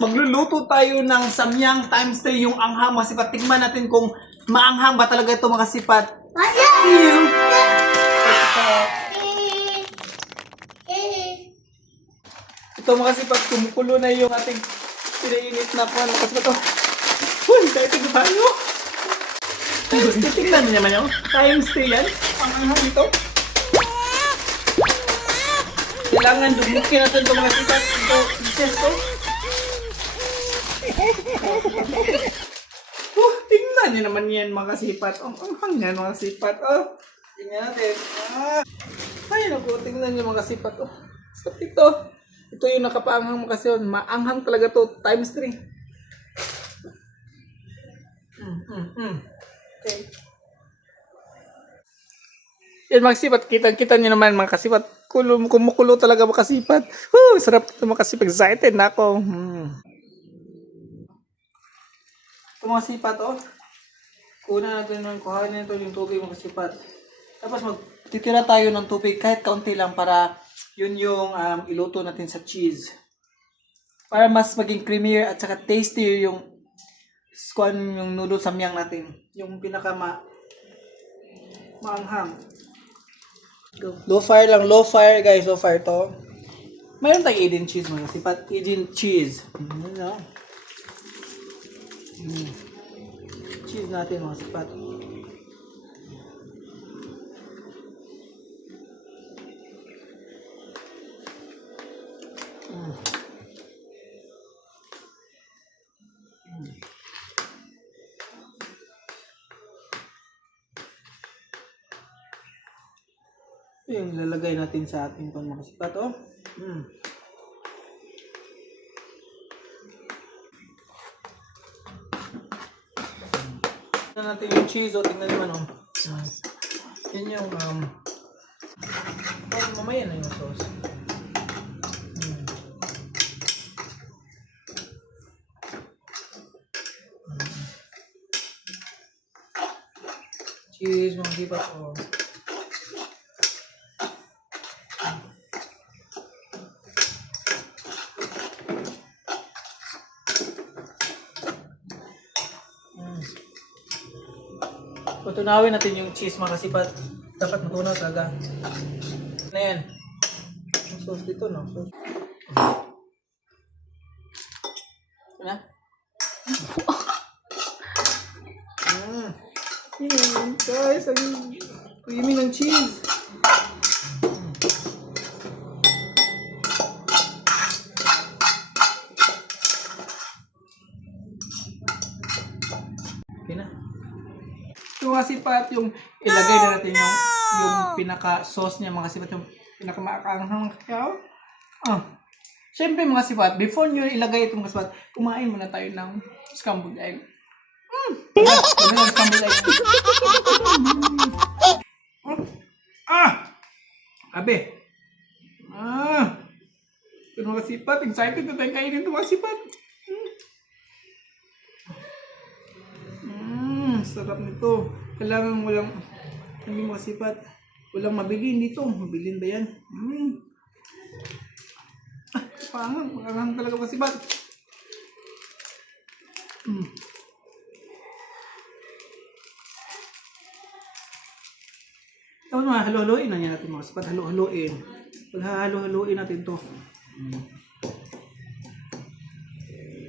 Magluluto tayo ng samyang times 3 yung anghang mga sipat. Tingnan natin kung maanghang ba talaga ito mga sipat. See you! Ito mga sipat, kumukulo na yung ating pinainit na po. Ano kasi ito? Uy, excited na tayo! Tingnan niyo naman yun. Times 3 yan. Ang anghang ito. Kailangan dumukin natin ito mga sipat. Ito, pieces to. Tingnan niyo naman yan mga sipat. Ang anghang yan mga sipat. Tingnan natin. Ay naku, tingnan niyo mga sipat. So, ito yung nakapaanghang mo kasi yun. Maanghang talaga to times 3. Okay. Yan mga sipat. Kita niyo naman mga kasipat. Kumukulo talaga mga kasipat. Sarap ito mga kasipat. Excited na ako. Ito mga sipat Kuna natin ng kuhanin ito yung tubig mga sipat. Tapos magtitira tayo ng tubig kahit kaunti lang para yun yung iluto natin sa cheese. Para mas maging creamier at saka tastier yung noodle samyang natin. Yung pinaka maanghang. Low fire lang. Low fire guys. Low fire to. Mayroon tayong Eden cheese mga sipat. Eden cheese. Cheese natin mga sipat. Yung lalagay natin sa ating mga sipat Tingnan natin yung cheese tingnan naman Yan yung mamaya na yung sauce. Cheese mga sipat Patunawin natin yung cheese mga kasipat. Dapat matunaw talaga. Na yan. Ang sauce dito, no? Sauce. Ano? Yan, guys. Ang creamy ng cheese. Okay na. Yung mga sipat, yung ilagay na natin yung pinaka-sauce niya mga sipat, yung pinaka-maakaanghang kakao. Siyempre mga sipat, before nyo ilagay itong mga sipat, kumain muna tayo ng scrambled egg. Scrambled egg. Abe. Ito mga sipat, excited na tayo kainin ito mga sipat. Sarap nito. Kailangan hindi mo sipat. Walang mabilin dito. Mabilin ba yan? Pangang talaga masipat. Tapos halo-haloin na yan natin mga sipat. Halo-haloin. Pag halo-haloin natin to.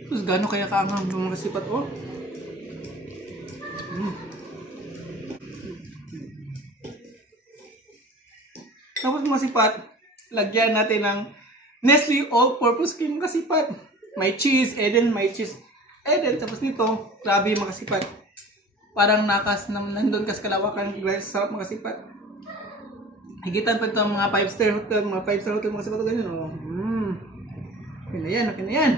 Tapos gano'n kaya kaanghang mga sipat Tapos mga sipat, lagyan natin ng Nestle All-Purpose Cream mga sipat. May cheese, Eden, may cheese. Eden, tapos nito, grabe mga sipat. Parang nandun kas kalawakan, guys, sarap mga sipat. Higitan pa ito ang mga 5-star hotel, mga sipat ganyan Okay na yan, okay na yan.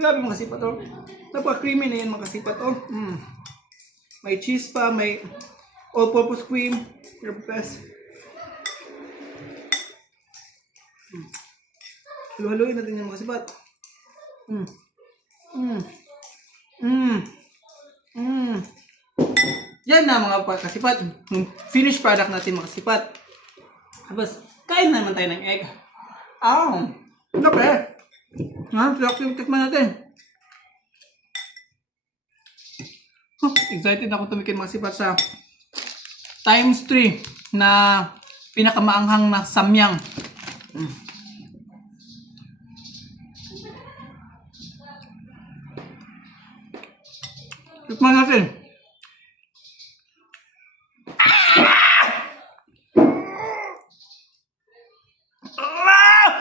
Grabe mga sipat Napaka-creamy na yan mga sipat May cheese pa, may all-purpose cream. Your best. Halo-haloin natin yung mga sipat. Yan na mga kasipat. Finished product natin mga sipat. Tapos, kain naman tayo ng egg. Kape. Ha? Tikman natin. Excited ako tumikin mga sipat sa times 3 na pinakamaanghang na samyang. Tikman natin.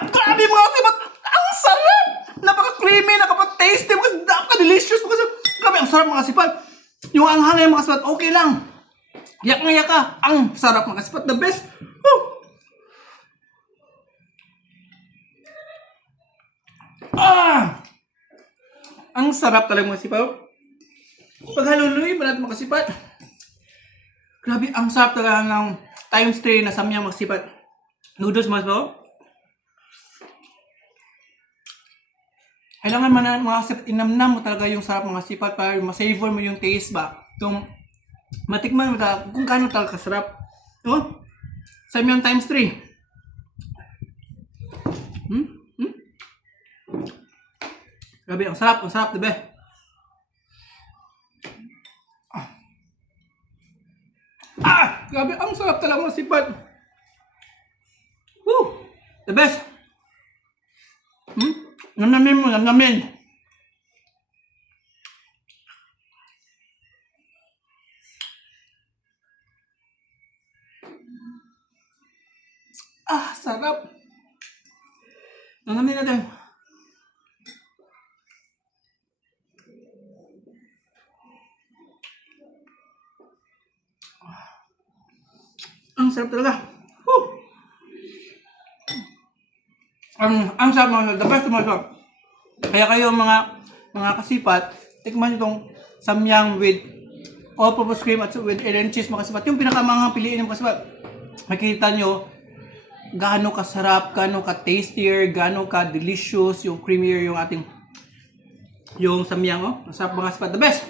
Grabe mga sipat! Ang sarap! Napaka-creamy, napaka-tasty, napaka-delicious. Grabe, ang sarap mga sipat. Yung anghang yung mga sipat, okay lang. Yak na yak ka. Ang sarap mga sipat. The best. Woo! Ang sarap talaga mga sipat. Paghaluloy ba natin mga sipat? Grabe, ang sarap talaga ng times 3 na samyang mga sipat. Noodles mga sipat. Kailangan man na mga sipat, inamnam mo talaga yung sarap mga sipat para ma-savor mo yung taste ba. Yung matikman mo talaga kung gaano talaga kasarap. No? Samyang times 3. Grabe, ang sarap, diba? Grabe, ang sarap talaga mga sipat. Woo! The best! Nanamin mo, nanamin. Sarap. Nanamin natin. Ang sarap talaga. Woo! Ang sarap mga, the best mga sarap. Kaya kayo mga kasipat, tikman nyo itong samyang with all-purpose cream at with Eden cheese mga kasipat. Yung pinakamanghang piliin ng kasipat. Makikita nyo gaano kasarap, gaano ka-tastier, gaano ka-delicious, yung creamier yung ating yung samyang, oh. Ang sarap mga kasipat. The best!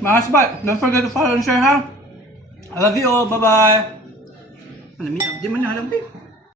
Mga kasipat, don't forget to follow and share ha. I love you all. Bye-bye. Alam niyo, di man nahalang